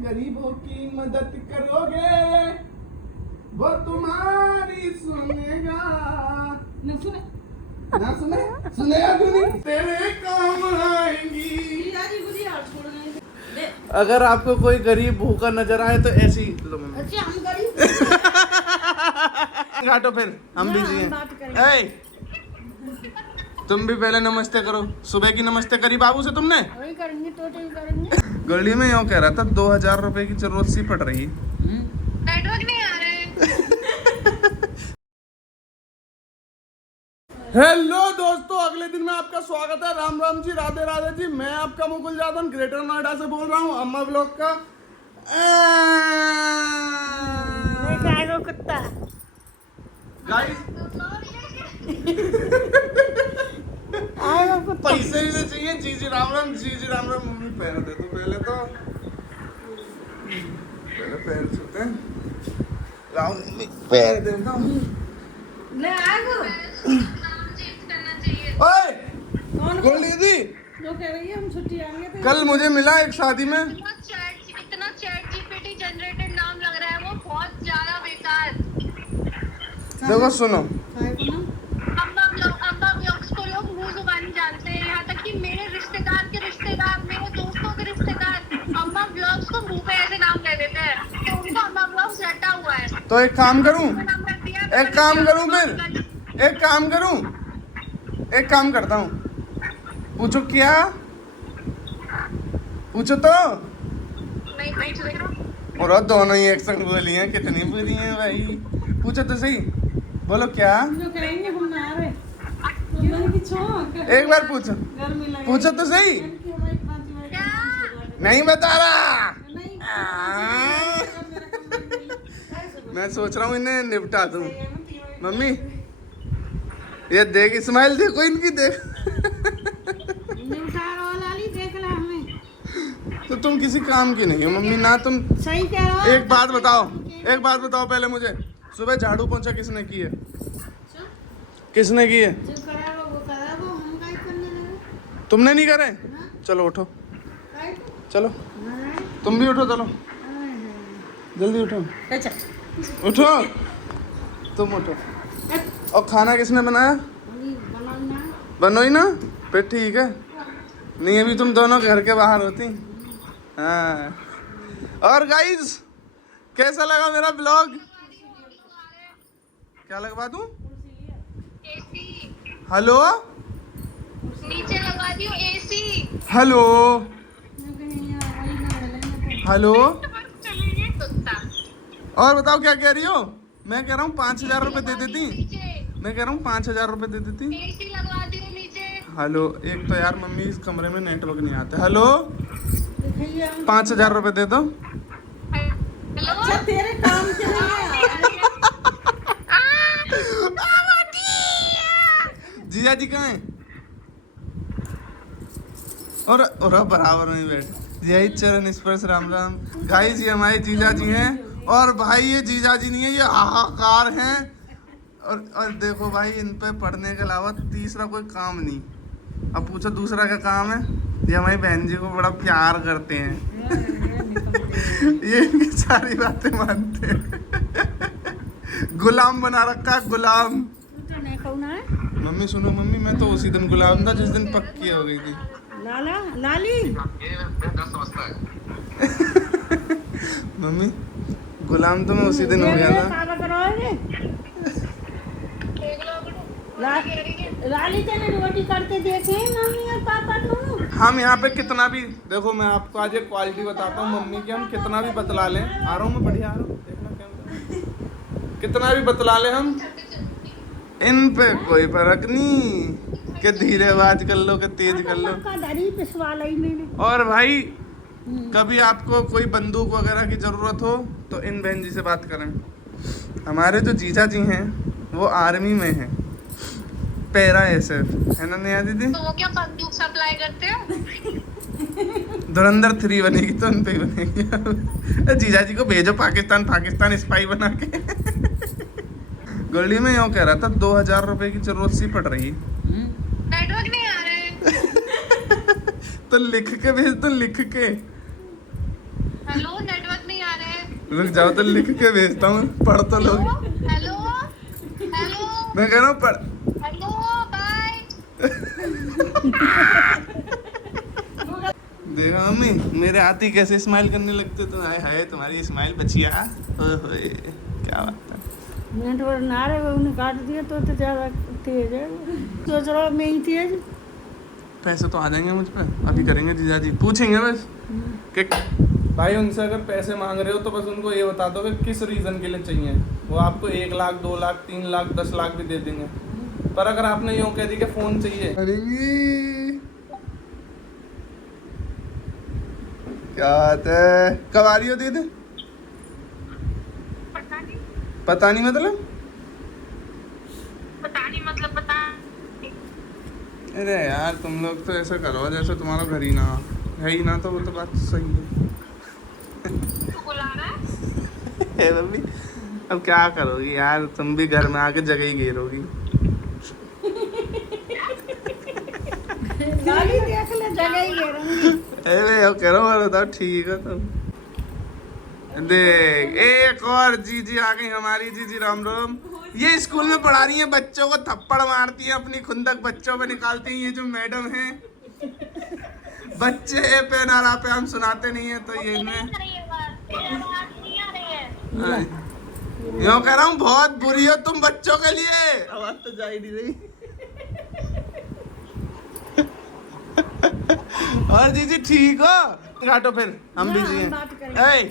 गरीबों की मदद करोगे वो तुम्हारी सुनेगा ना सुने ना सुने सुनेगा क्यों नहीं तेरे काम आएंगी। अगर आपको कोई गरीब भूखा नजर आए तो ऐसी लो मम्मी। अच्छा हम गरीब काटो फिर हम भी जिए। तुम भी पहले नमस्ते करो। सुबह की नमस्ते करी बाबू से तुमने? वही करेंगे टोटल करेंगे। गली में यूँ कह रहा था 2000 रुपए की जरूरत सी पड़ रही। नेटवर्क नहीं आ रहे। हेलो दोस्तों, अगले दिन में आपका स्वागत है। राम राम जी, राधे राधे जी। मैं आपका मुकुल यादव ग्रेटर नोएडा से बोल रहा हूँ। अम्मा ब्लॉग का कुत्ता गाइस पैसे ही तो चाहिए। जी जी राम राम, जी जी राम राम। मम्मी पैर दे दो पहले तो, पहले पैर छूते हैं। राम मम्मी पैर देता हूँ। ले आगो ओए गोल्डी दी, जो कह रही है हम छुट्टी आएंगे तो कल मुझे मिला एक शादी में। इतना चैट जीपीटी जनरेटेड नाम लग रहा है, वो बहुत ज्यादा बेकार। देखो सुनो, अम्बा ब्लॉग्स को लोग मुंह जुबानी जानते हैं, यहाँ तक कि मेरे रिश्तेदार के रिश्तेदार, मेरे दोस्तों के रिश्तेदार अम्बा ब्लॉग्स को मुंह पे ऐसे नाम कह देते हैं, तो उनका अम्बा ब्लॉग्स रटा हुआ है। तो एक काम करूं, नाम रख दिया। एक काम करूं फिर, एक काम करूं, एक काम करता हूँ। पूछो क्या, पूछो तो। नहीं और दोनों ही एक संग बोली हैं, कितनी बोली हैं भाई। पूछो तो सही, बोलो क्या। जो कहेंगे हम ना आ रहे। एक बार पूछो, पूछो तो सही। नहीं बता रहा। मैं सोच रहा हूँ इन्हें निपटा दूं। मम्मी ये देख, इस्माइल देखो इनकी देख। तो तुम किसी काम की नहीं हो मम्मी ना। तुम सही कह रहे हो। एक बात बताओ, एक बात बताओ पहले मुझे, सुबह झाड़ू पोंछा किसने की है? किसने की है? जो करा वो करा वो, हम काय करने लगे। तुमने नहीं करे? चलो उठो, चलो तुम भी उठो, चलो जल्दी उठो, अच्छा उठो तुम उठो। और खाना किसने बनाया? बनो ही ना, फिर ठीक है। नहीं अभी तुम दोनों घर के बाहर होती। हाँ। और गाइस कैसा लगा मेरा ब्लॉग? क्या लगवा दूं? हेलो, नीचे लगा दियो एसी। Hello, hello. और बताओ क्या कह रही हो? मैं कह रहा हूँ 5000 रुपए दे देती। मैं कह रहा हूँ 5000 रुपए दे देती। एसी लगवा दियो नीचे। हेलो, एक तो यार मम्मी इस कमरे में नेटवर्क नहीं आता। हेलो, 5000 रुपए दे दो। अच्छा तेरे काम के लिए जीजा जी कहाँ हैं? और बराबर में बैठे। जय चरण स्पर्श राम राम। गाइस ये हमारे जीजा जी हैं। और भाई ये जीजा जी नहीं है, ये हाहाकार हैं। और देखो भाई, इन पे पढ़ने के अलावा तीसरा कोई काम नहीं। अब पूछो दूसरा क्या काम है? ये हमारी बहन जी को बड़ा प्यार करते हैं। ये इनकी सारी बातें मानते हैं। गुलाम बना रखा है, गुलाम। मम्मी सुनो, मम्मी मैं तो उसी दिन गुलाम था जिस दिन पक्की हो गई थी। लाला लाली मम्मी गुलाम तो मैं उसी दिन हो गया था। लाली तेने रोटी करते देखे मम्मी और पापा तुम। हम यहाँ पे कितना भी देखो, मैं आपको आज एक क्वालिटी बताता हूँ मम्मी की। हम कितना भी बतला लें, आ रहा हूँ मैं, बढ़िया आ रहा हूँ, देखना कैमरा। कितना भी बतला लें हम, इन पे कोई फर्क नहीं कि धीरे आवाज कर लो कि तेज कर लो। और भाई कभी आपको कोई बंदूक वगैरह की जरूरत हो तो इन बहन जी से बात करें। हमारे जो जीजा जी हैं वो आर्मी में हैं, पैरा SF है ना नया दीदी? तो वो क्या बंदूक सप्लाई करते हो? धुरंधर 3 बनेगी तो उन पे ही बनेगी। जीजा जी को भेजो पाकिस्तान, पाकिस्तान स्पाई बना के। गोल्डी में यूँ कह रहा था 2000 रुपए की जरूरत सी पड़ रही। नेटवर्क नहीं आ रहे। तो लिख के भेज दो, लिख के। हेलो, नेटवर्क नहीं आ रहे हैं। रुक जाओ, तो लिख के भेजता हूँ, पढ़ तो लो। हेलो हेलो मैं कह रहा हूँ पढ़। Hello, bye. देखो मम्मी, मेरे हाथी कैसे स्माइल करने लगते, तो हाय हाय तुम्हारी स्माइल बचिया। ओए क्या बात है। नेटवर्क ना रहे वो उन्हें काट दिया तो ज़्यादा तेज है। सोच रहा हूँ मैं ही तेज। पैसे तो आ जाएंगे मुझ पे, अभी करेंगे जीजाजी, पूछेंगे बस कि भाई उनसे अगर पैसे मांग रहे हो तो बस उनको ये बता दो कि किस रीज़न के लिए चाहिए। वो आपको 1 लाख 2 लाख 3 लाख 10 लाख भी दे देंगे। पर अगर आपने यूँ कह दी कि फ़ोन चाहिए, अरे क्या बात है, कब आ रही हो दीदी? पता नहीं मतलब पता। अरे यार तुम लोग तो ऐसा करो जैसे तुम्हारा घर ही ना है ही ना, तो वो तो बात सही है। तू बुला रहा है? मम्मी अब क्या करोगी यार, तुम भी घर में आके जगह ही घेरोगी। गाली देख ले, जगह ही घेरूंगी। अरे वो कह रहा हूँ, बताओ ठीक है तुम। देख एक और जीजी आ गई हमारी, जीजी राम राम। ये स्कूल में पढ़ा रही है, बच्चों को थप्पड़ मारती है, अपनी खुंदक बच्चों पे निकालती है। ये जो मैडम है, बच्चे ए पे नारा पे हम सुनाते नहीं है, तो ये इनमें यूँ कह रहा हूँ बहुत बुरी हो तुम बच्चों के लिए। आवाज तो जा ही नहीं रही। और जीजी ठीक हो? काटो फिर, हम बिजी हैं। ए,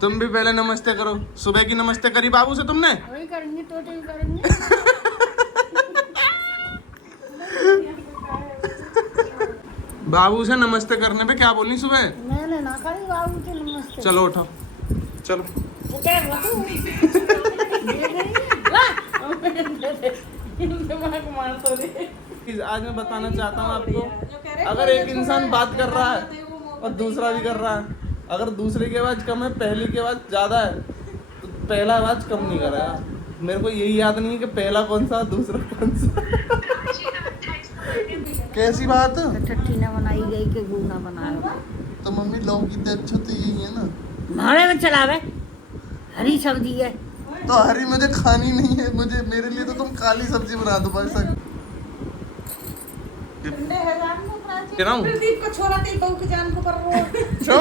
तुम भी पहले नमस्ते करो। सुबह की नमस्ते करी बाबू से तुमने? वही करेंगे, तो ही करेंगे। बाबू से नमस्ते करने पे क्या बोलनी सुबह? मैंने ना करी बाबू के नमस्ते। चलो उठो, चलो। आज मैं बताना चाहता हूँ आपको, अगर एक इंसान बात कर रहा है और दूसरा भी कर रहा है, अगर दूसरे की आवाज़ कम है, पहली की आवाज़ ज़्यादा है, तो पहला आवाज़ कम नहीं करेगा। मेरे को यही याद नहीं है कि पहला कौन सा दूसरा कौन सा। कैसी बात? ठट्ठी ना बनाई गई कि गुना बनाया। तो मम्मी लौकी तो अच्छा तो यही है ना, मारे में चलावे, हरी सब्जी है। तो हरी मुझे खानी नहीं है, मुझे मेरे लिए तो तुम काली सब्जी बना दो बस। प्रदीप को छोरा तेरी बहू की जान को पर रो।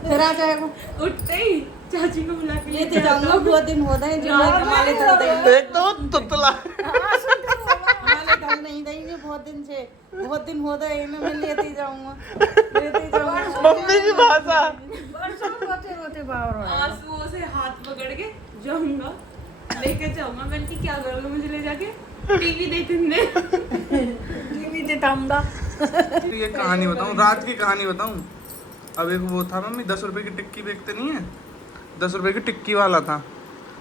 फिर आ जाएगा उठते ही चाची को बुला के लेते जाऊंगा। 2 दिन हो गए जो हमारे दल देंगे। एक तो तुतला हमारे दल नहीं देंगे बहुत दिन हो गए, इन्हें मैं लेते जाऊंगा। मम्मी की भाषा। रोते बावर आंसुओं से हाथ पकड़ के जाऊंगा, लेके जाऊंगा। मैं क्या करूंगा, मुझे ले जाके टीवी देखने। टीवी देताऊंगा। ये कहानी बताऊं, रात की कहानी बताऊं। अब एक वो था मम्मी, 10 रुपए की टिक्की बेचते नहीं है, 10 रुपए की टिक्की वाला था।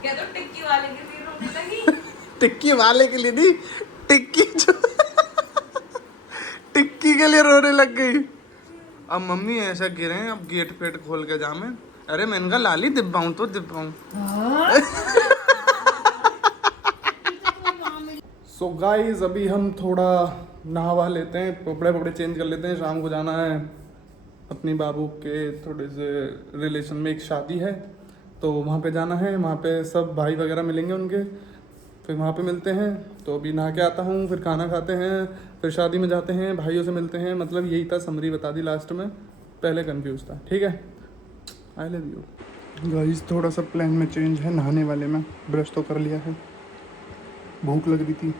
क्या तो टिक्की वाले के लिए रोने लगी? टिक्की वाले के लिए नहीं, टिक्की जो टिक्की के लिए रोने लग गई। अब मम्मी ऐसा गिरे हैं, अब गेट पेट खोल के जामे। अरे मैंने कहा लाली दिब्बाऊं तो दिब्बाऊं। सो गाइस अभी हम थोड़ा नहावा लेते हैं, कपड़े चेंज कर लेते हैं। शाम को जाना है अपनी बाबू के थोड़े से रिलेशन में, एक शादी है तो वहाँ पे जाना है। वहाँ पे सब भाई वगैरह मिलेंगे उनके, फिर वहाँ पे मिलते हैं। तो अभी नहा के आता हूँ, फिर खाना खाते हैं, फिर शादी में जाते हैं, भाइयों से मिलते हैं। मतलब यही था, समरी बता दी लास्ट में, पहले कंफ्यूज था। ठीक है, आई लव यू गाइस। थोड़ा सा प्लान में चेंज है, नहाने वाले में ब्रश तो कर लिया है, भूख लग रही थी,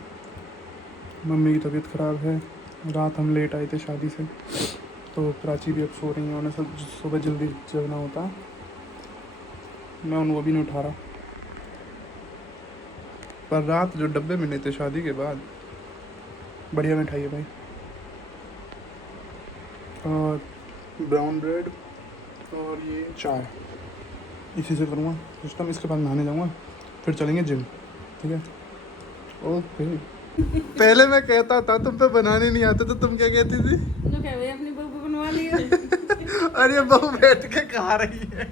मम्मी की तबीयत ख़राब है, रात हम लेट आए थे शादी से, तो प्राची भी अब सो रही हैं। उन्हें सब सुबह जल्दी जगना होता, मैं उनको भी नहीं उठा रहा। पर रात जो डब्बे मिले थे शादी के बाद, बढ़िया मिठाई है भाई, और ब्राउन ब्रेड और ये चाय, इसी से करूँगा सिस्टम। इसके बाद नहाने जाऊँगा, फिर चलेंगे जिम। ठीक है, ओके। पहले मैं कहता था तुम पे बनाने नहीं आते, तो तुम क्या कहती थी? जो कह रहे अपनी बहू को बनवा लिया। और ये बहू बैठ के खा रही है।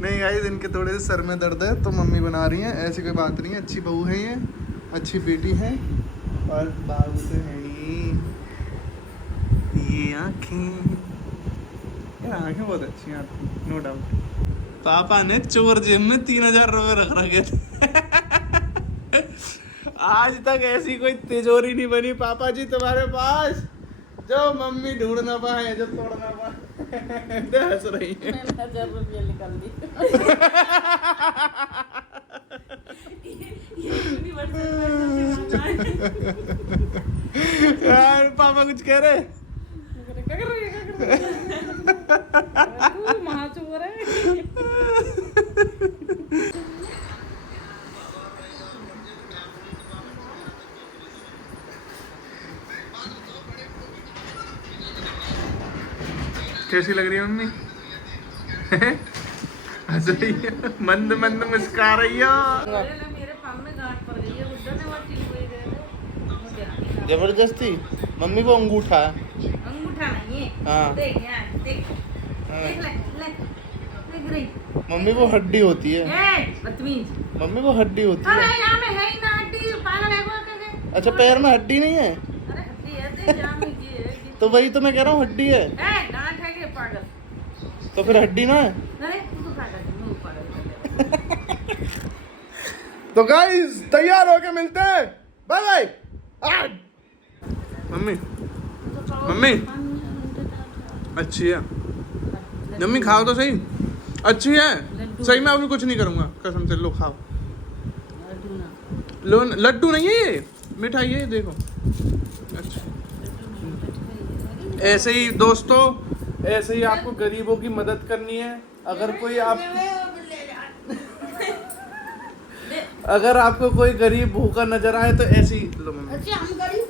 नहीं गाइस, इनके थोड़े से सर में दर्द है तो मम्मी बना रही हैं, ऐसी कोई बात नहीं है। अच्छी बहू है ये, अच्छी बेटी है, और बाबू तो है ही। आंखें, यार आंखें बहुत अच्छी हैं आपकी, नो डाउट। पापा ने चोर जेब में 3000 रुपए रख रखे थे। आज तक ऐसी कोई तिजोरी नहीं बनी पापा जी तुम्हारे पास जो मम्मी ढूंढ ना पाए, जो तोड़ ना पाए। हंस रही है। मैंने 1000 रुपया निकाल दी। यार पापा कुछ कह रहे? क्या कर रही है? तू महाचोर है। कैसी लग रही है मम्मी? हंस रही है, मंद मंद मुस्कुरा रही है। मेरे पाम में गांठ पड़ गई है, उधर ने वो चीज हुई है। मुझे आनी ना। जबरदस्ती मम्मी को अंगूठा है। अंगूठा नहीं है। हाँ। देख यार, देख। हाँ। देख ले, ले। देख रही। मम्मी को हड्डी होती है। ए, बदतमीज। मम्मी को हड्डी होती अरे है। यहाँ में है ही ना हड्डी, पागल है वो क्या? अच्छा पैर में हड्डी नहीं है? अरे हड्डी है, देख यहाँ में ये है। तो वही तो मैं कह रहा हूँ हड्डी है। गांठ है कि पागल? तो फिर हड्डी ना है। अरे तू तो पागल है, मैं पागल है। तो गाइस तैयार होके मिलते हैं, बाय बाय। मम्मी मम्मी अच्छी है मम्मी, खाओ तो सही। अच्छी है सही, मैं अभी कुछ नहीं करूंगा कसम से। लो खाओ। लो लड्डू नहीं है ये, मिठाई है ये, देखो। अच्छा ऐसे ही दोस्तों, ऐसे ही आपको गरीबों की मदद करनी है। अगर कोई अगर आपको कोई गरीब भूखा नजर आए तो ऐसे ही लो मम्मी। अच्छा हम गरीब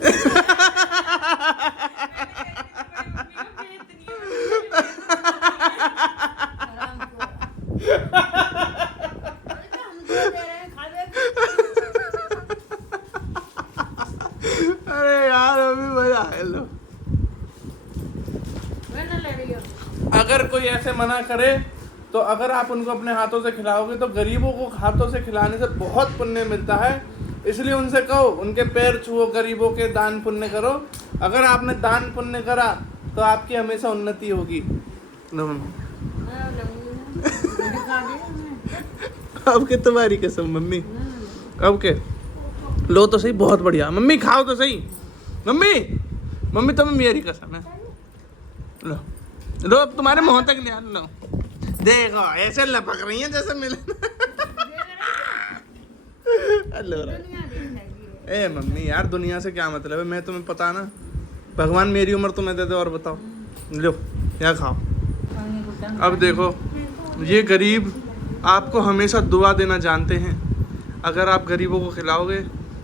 अरे यार अभी मजा आया। लो अगर कोई ऐसे मना करे तो अगर आप उनको अपने हाथों से खिलाओगे तो गरीबों को हाथों से खिलाने से बहुत पुण्य मिलता है। इसलिए उनसे कहो उनके पैर छुओ, गरीबों के दान पुण्य करो। अगर आपने दान पुण्य करा तो आपकी हमेशा उन्नति होगी। अब के तुम्हारी कसम मम्मी, अब के लो तो सही, बहुत बढ़िया। मम्मी खाओ तो सही। मम्मी मम्मी तुम्हें मेरी कसम है। लो लो अब तुम्हारे मुंह तक ले आ लो। देखो ऐसे लपक रही हैं जैसे मिले। ए मम्मी यार दुनिया से क्या मतलब है, मैं तुम्हें पता ना, भगवान मेरी उम्र तुम्हें दे दे। और बताओ, लो या खाओ। अब देखो ये गरीब आपको हमेशा दुआ देना जानते हैं। अगर आप गरीबों को खिलाओगे,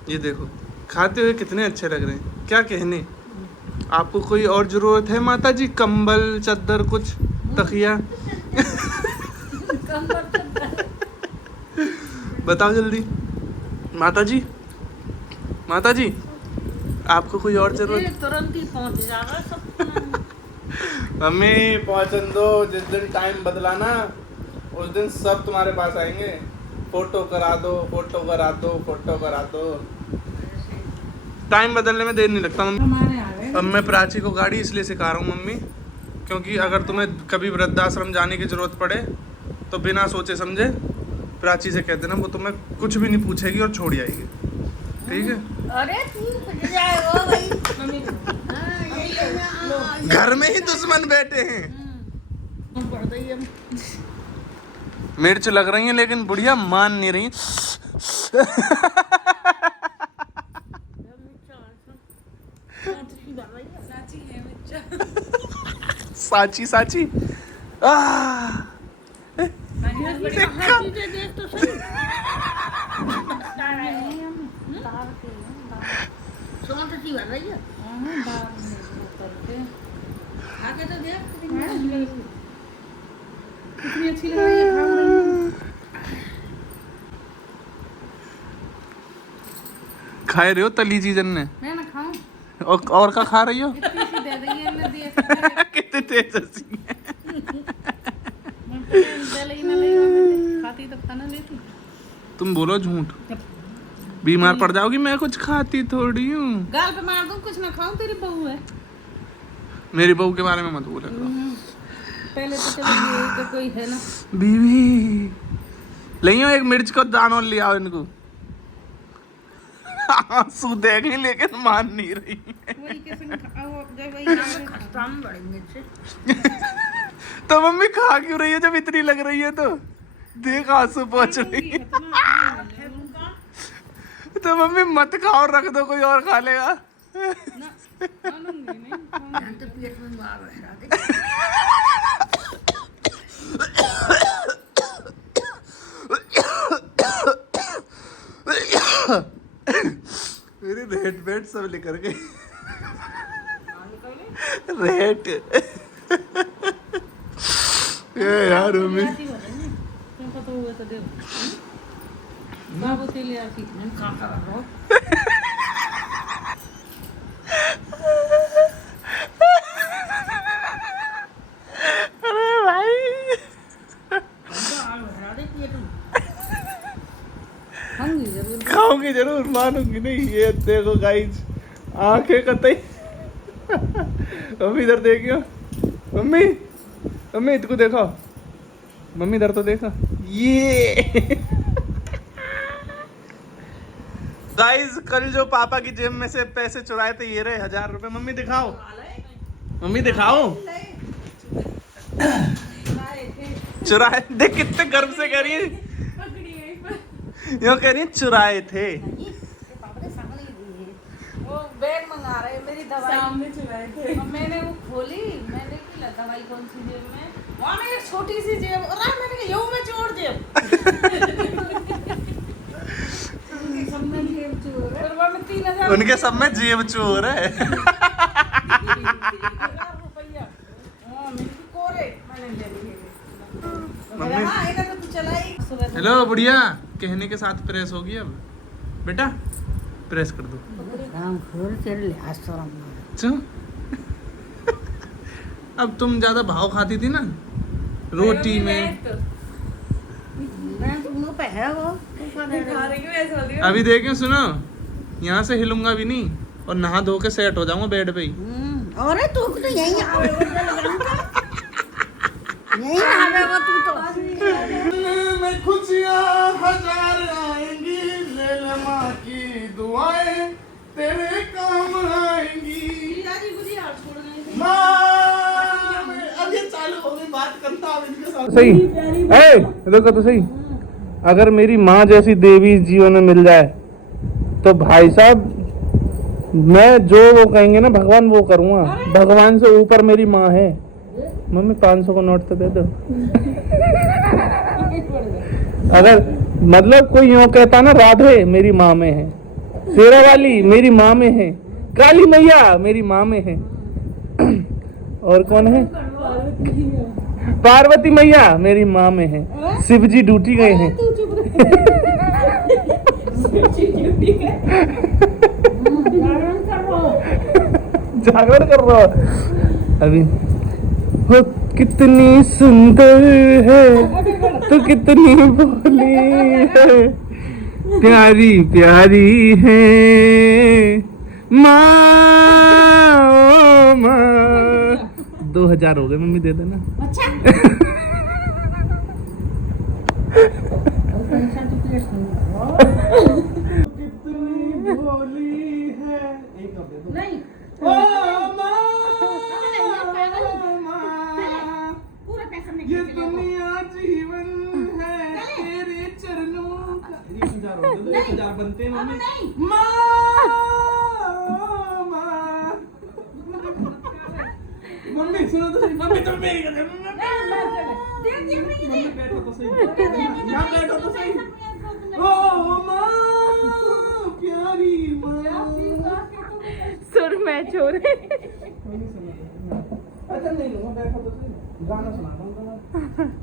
ये देखो खाते हुए कितने अच्छे लग रहे हैं। क्या कहने, आपको कोई और जरूरत है माता जी? कंबल चद्दर कुछ तकिया बताओ जल्दी। माता जी माता जी आपको कोई और जरूरत? तुरंत ही पहुंच जाएगा सब। मम्मी पहुंचन दो, जिस दिन टाइम बदला ना उस दिन सब तुम्हारे पास आएंगे। फोटो करा दो, फोटो करा दो, फोटो करा दो। टाइम बदलने में देर नहीं लगता मम्मी। अब मैं प्राची को गाड़ी इसलिए सिखा रहा हूँ मम्मी, क्योंकि अगर तुम्हें कभी वृद्धाश्रम जाने की जरूरत पड़े तो बिना सोचे समझे प्राची से कह देना, वो तुम्हें कुछ भी नहीं पूछेगी और छोड़ जाएगी। ठीक है? अरे तू फट जाएगा भाई। घर में ही दुश्मन बैठे हैं। पड़ गई है। मिर्च लग रही है लेकिन बुढ़िया मान नहीं रही। साची साची कितनी अच्छी लग रही है, खा रही है। खाए रहे हो तली चीजन ने? मैं ना खाऊं? और क्या खा रही हो? इतनी सी दे दी है ना, दिए कितने तेज हंसी है। खाती तो खाना लेती। तुम बोलो झूठ, बीमार पड़ जाओगी। मैं कुछ खाती थोड़ी हूँ। गाल पे मार दूं, कुछ ना खाऊं, तेरी बहू है। मेरी बहू के बारे में मत बोले करो। पहले तो चलो ये तो कोई है ना। बीवी लियो एक मिर्च को दानों ले आओ इनको। आंसू देख ही लेकिन मान नहीं रही है। वही किसी ने वो जब वही खस्ताम बढ़ेंगे से। तो मम्मी खा क्यों रही है जब इतनी लग रही है तो? देख आंसू पहुंच रही है। तो मम्मी मत खाओ, रख दो, कोई और खा लेगा। तो पेट में मार रहा मेरी रेट वेट सब लेकर गई। रेट ये यार मम्मी क्यों पता हुआ तो दे बाबू से ले आती मैं खा खा रहा हूं। अरे भाई खाऊंगी जरूर, मानूंगी नहीं। ये देखो गाइस आंखें कतई। मम्मी इधर देखियो, मम्मी मम्मी इसको देखो, मम्मी इधर तो देखो। ये गाइस कल जो पापा की जेब में से पैसे चुराए थे ये रहे 1000 रुपए। मम्मी दिखाओ, मम्मी दिखाओ। चुराए, देख कितने गर्व से कह रही है। यो कह रही है चुराए थे। वो बैग मंगा रहे मेरी दवाई सामने चुराए थे। और मैंने वो खोली, मैंने की दवाई कौन सी जेब में, वहाँ में एक छोटी सी जेब और मैंने कहा यो में चोर जेब। उनके सब में जेब चोर है और वहाँ में 3000 उनके सब में जेब चोर है। रुपया। हाँ मैंने कोरे मैंने ले लिए। मम्मी हाँ इधर तो चलाई सुबह। हेलो बुढ़िया, कहने के साथ प्रेस होगी अब बेटा, प्रेस कर दो। काम खोल कर ले आश्रम क्यों? अब तुम ज्यादा भाव खाती थी ना रोटी में। मैं तुम पे है वो दिखा रही हूँ ऐसे हो रही हूँ। अभी देखियो, सुनो, यहाँ से हिलूंगा भी नहीं और नहा धो के सेट हो जाऊंगा बेड पे ही। अरे तू तो यही आवे यही आवे वो तू तो में खुशियाँ 1000 आएंगी, ले ले माँ की दुआएं तेरे काम आएंगी। अब ये चालू हो गई बात करता अब इनके साथ। सही ए रुको तो सही, अगर मेरी माँ जैसी देवी जीवन में मिल जाए तो भाई साहब मैं जो वो कहेंगे ना भगवान वो करूँगा। भगवान से ऊपर मेरी माँ है। मम्मी 500 का नोट तो दे दो। अगर मतलब कोई यूँ कहता ना राधे मेरी माँ में है, शेरा वाली मेरी माँ में है, काली मैया मेरी माँ में है, और कौन है, पार्वती मैया मेरी माँ में है, शिव जी ड्यूटी गए हैं। जागरण कर रहा अभी। वो कितनी सुंदर है तो कितनी भोली है, प्यारी प्यारी है माँ ओ माँ। 2000 हो गए मम्मी, दे देना। कितनी भोली है, एक और दे दो। नहीं ओ माँ ये दुनिया जीवन है तेरे चरणों का। 1000 हो गए, 1000 बनते हैं मम्मी। मम्मी सुनो तो सही, मम्मी तुम मेरी कर मम्मी बैठो तो सही, यहाँ बैठो तो सही। ओ माँ प्यारी माँ। सुर मैच हो रहे। अच्छा नहीं लूंगा, बैठो तो सही, गाना सुना दूंगा।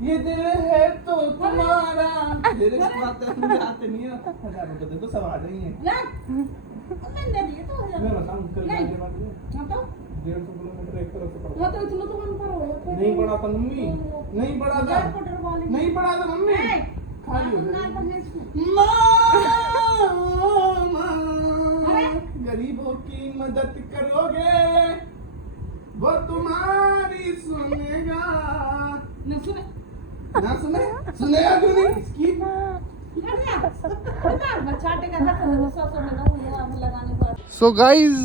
ये दिल है तो तुम्हारा, लिरिक्स आते हैं मुझे आते नहीं है। 1000 रुपए दे दो, सब आ जाएंगे। मैं बताऊं कल के बाद में 150 किलोमीटर एक तरफ से पड़ता। नहीं पड़ा था मम्मी, नहीं पड़ा था, नहीं पड़ा था मम्मी। खाली हो गरीबों की मदद करोगे, वो तुम्हारी सुनेगा न सुने ना सुने सुनेगा क्यों नहीं इसकी सो गाइज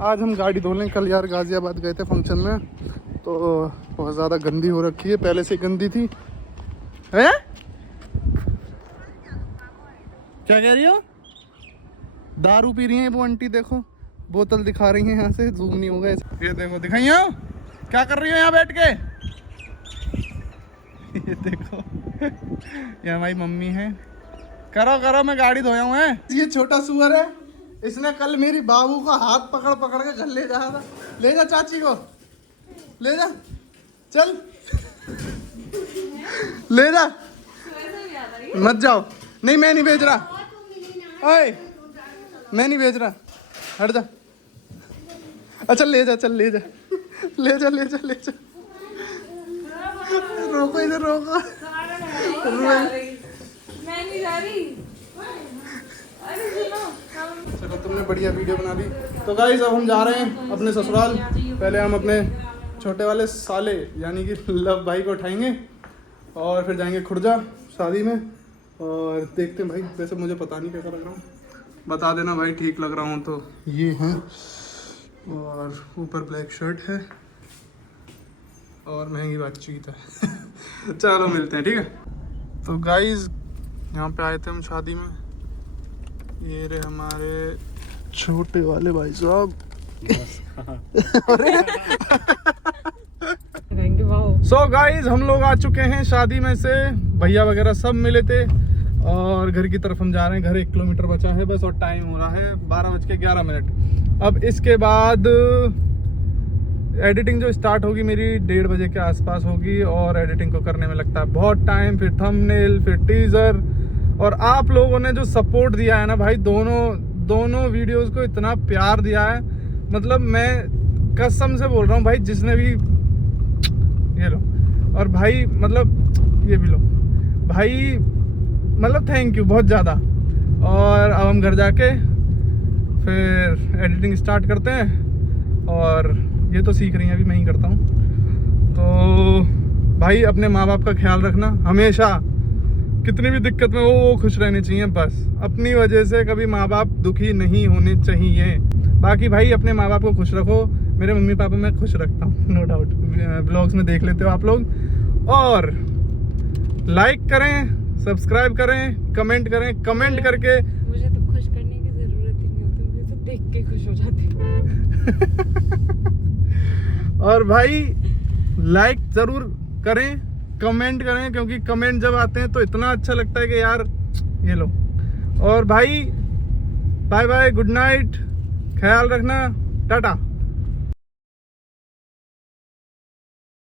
आज हम गाड़ी धो लें। कल यार गाजियाबाद गए थे फंक्शन में तो बहुत ज़्यादा गंदी हो रखी है, पहले से गंदी थी। है क्या कह रही हो? दारू पी रही है वो आंटी, देखो बोतल दिखा रही है यहाँ से, जूम नहीं होगा। ये देखो दिखाइए क्या कर रही हो यहाँ बैठ के। ये देखो ये हमारी मम्मी है। करो करो मैं गाड़ी धोया हूँ। है ये छोटा सुअर है, इसने कल मेरी बाबू का हाथ पकड़ पकड़ के घर ले जाया था। ले जा चाची को, ले जा, चल ले जा, मत जाओ। नहीं मैं नहीं भेज रहा, ओए मैं नहीं भेज रहा, हट जा। अच्छा ले जा, चल ले जा, ले जा ले जा ले जा। रोको इधर रोको। मैं नहीं जा रही। अरे सुनो, चलो तुमने बढ़िया वीडियो बना दी। तो गाइस अब हम जा रहे हैं अपने ससुराल। पहले हम अपने छोटे वाले साले यानी कि लव भाई को उठाएंगे और फिर जाएंगे खुर्जा शादी में। और देखते हैं भाई, वैसे मुझे पता नहीं कैसा लग रहा हूँ, बता देना भाई ठीक लग रहा हूँ तो। ये हैं और ऊपर ब्लैक शर्ट है और महंगी बातचीत है। चलो मिलते हैं, ठीक है। तो गाइस यहाँ पे आए थे हम शादी में। ये रहे हमारे छोटे वाले भाई साहब। सो गाइस हम लोग आ चुके हैं शादी में से, भैया वगैरह सब मिले थे और घर की तरफ हम जा रहे हैं। घर 1 किलोमीटर बचा है बस और टाइम हो रहा है 12:11। अब इसके बाद एडिटिंग जो स्टार्ट होगी मेरी 1:30 बजे के आसपास होगी और एडिटिंग को करने में लगता है बहुत टाइम। फिर थंबनेल, फिर टीजर। और आप लोगों ने जो सपोर्ट दिया है ना भाई, दोनों वीडियोस को इतना प्यार दिया है, मतलब मैं कसम से बोल रहा हूँ भाई, जिसने भी ये लो और भाई मतलब ये भी लो भाई, मतलब थैंक यू बहुत ज़्यादा। और अब हम घर जाके फिर एडिटिंग स्टार्ट करते हैं और ये तो सीख रही हैं, अभी मैं ही करता हूँ। तो भाई अपने माँ बाप का ख्याल रखना हमेशा, कितनी भी दिक्कत में वो खुश रहने चाहिए बस। अपनी वजह से कभी माँ बाप दुखी नहीं होने चाहिए। बाकी भाई अपने माँ बाप को खुश रखो। मेरे मम्मी पापा मैं खुश रखता हूँ नो डाउट, ब्लॉग्स में देख लेते हो आप लोग। और लाइक करें, सब्सक्राइब करें, कमेंट करें। कमेंट करके मुझे तो खुश करने की जरूरत ही नहीं होती, मुझे तो देख के खुश हो जाती और भाई लाइक जरूर करें, कमेंट करें, क्योंकि कमेंट जब आते हैं तो इतना अच्छा लगता है कि यार ये लो। और भाई बाय बाय, गुड नाइट, ख्याल रखना, टाटा।